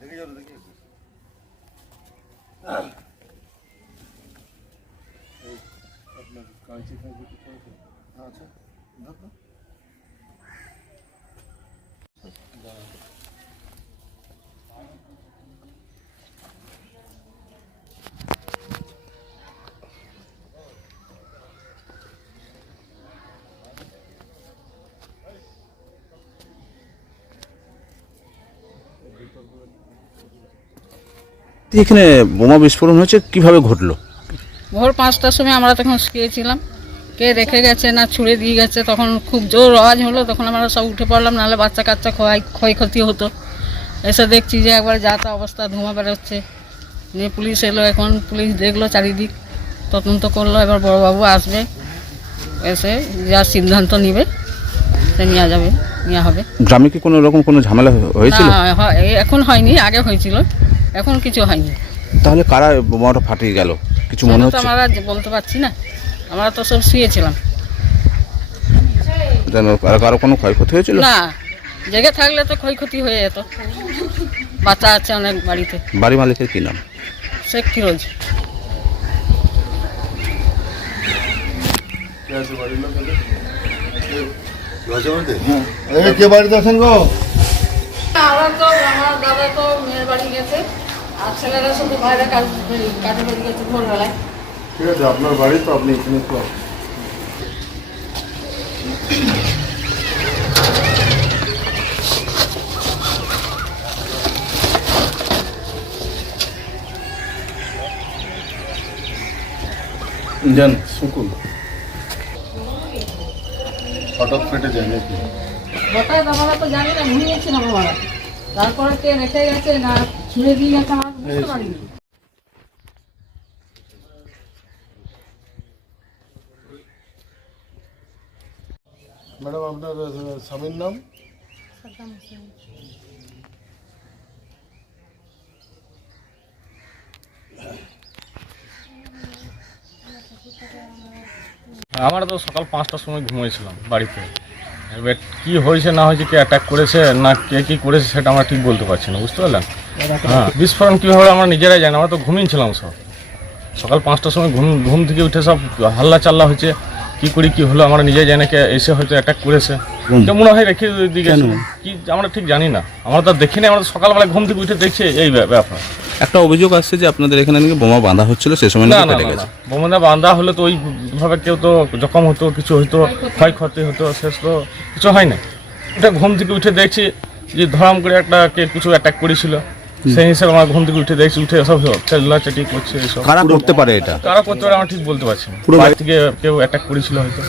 देखिए जरा देखिए अपना कांची था जो कुछ हाँ। अच्छा। এখানে বোমা বিস্ফোরণ হয়েছে? কীভাবে ঘটলো? ভোর পাঁচটার সময় আমরা তখন শুয়েছিলাম। কে রেখে গেছে না ছুঁড়ে দিয়ে গেছে তখন খুব জোর আওয়াজ হলো তখন আমরা সব উঠে পড়লাম নাহলে বাচ্চা কাচ্চা ক্ষয় ক্ষয়ক্ষতি হতো। এসে দেখছি যে একবার যা তা অবস্থা ধোঁয়া বেরোচ্ছে। নিয়ে পুলিশ এলো এখন পুলিশ দেখল চারিদিক তদন্ত করল এবার বড়বাবু আসবে। এসে যা সিদ্ধান্ত নিবে সে নেওয়া যাবে নেওয়া হবে। গ্রামে কি কোনো রকম কোনো ঝামেলা হয়েছিল? হয়- এখন হয়নি আগে হয়েছিল। এখন কিছু হয়নি। তাহলে কারা বোমাটা ফাটিয়ে গেল? কিছু মনে হচ্ছে? আমরা বলতে পারছি না। আমরা তো সব শুয়েছিলাম। কারও কোনো ক্ষয়ক্ষতি হয়েছিল? না জেগে থাকলে তো ক্ষয়ক্ষতি হয়ে যেত। বাচ্চা আছে অনেক বাড়িতে। বাড়ি মালিকের কি নাম? শেখ ফিরোজ। কে বাড়িতে আছেন গো? ছেলেরা শুধু বাইরে গেছে ভোরবেলায়। ঠিক আছে আপনার বাড়ি তো আপনি এখানে। যান শুকুন। হঠাৎ ফেটে যায় নাকি? হঠাৎ আমরা তো জানি না ঘুমিয়েছিলাম আমরা। তারপরে কে রেখে গেছে না ছুঁড়ে দিয়ে গেছে আমরা বুঝতে পারিনি। ম্যাডাম আপনার স্বামীর নাম? আমরা তো সকাল পাঁচটার সময় ঘুমিয়েছিলাম বাড়িতে। এবার কি হয়েছে না হয়েছে কে অ্যাটাক করেছে না কে কি করেছে সেটা আমরা ঠিক বলতে পারছি না বুঝতে পারলেন? হ্যাঁ বিস্ফোরণ কীভাবে আমরা নিজেরাই জানি আমরা তো ঘুমিয়েছিলাম সব। সকাল পাঁচটার সময় ঘুম ঘুম থেকে উঠে সব হাল্লা চাল্লা হয়েছে কি করি কি হলো আমরা নিজে জানি কে এসে হয়তো অ্যাটাক করেছে। তো মনে হয় রেখে গেছে কি আমরা ঠিক জানি না। আমরা তো দেখিনি আমরা তো সকালবেলা ঘুম থেকে উঠে দেখছি এই ব্যা- ব্যাপার। একটা অভিযোগ আসছে যে আপনাদের এখানে নাকি বোমা বাঁধা হচ্ছিল সে সময় না ফেটে না, গেছে। না। বোমাটা বান্ধা হলে তো ওইভাবে কেউ তো জখম হতো কিছু হতো ক্ষয়ক্ষতি হতো শেষ তো কিছু হয় না এটা ঘুম থেকে উঠে দেখছি যে ধরাম করে একটা কে কিছু অ্যাটাক করেছিল। সেই হিসাবে আমার ঘুম থেকে উঠে দেখছি উঠে সব চেল্লা চেটি করছে এসব কারা করতে পারে এটা? কারা করতে পারে আমরা ঠিক বলতে পারছি না। পুরো বাড়ি থেকে কেউ অ্যাটাক করেছিল হয়তো।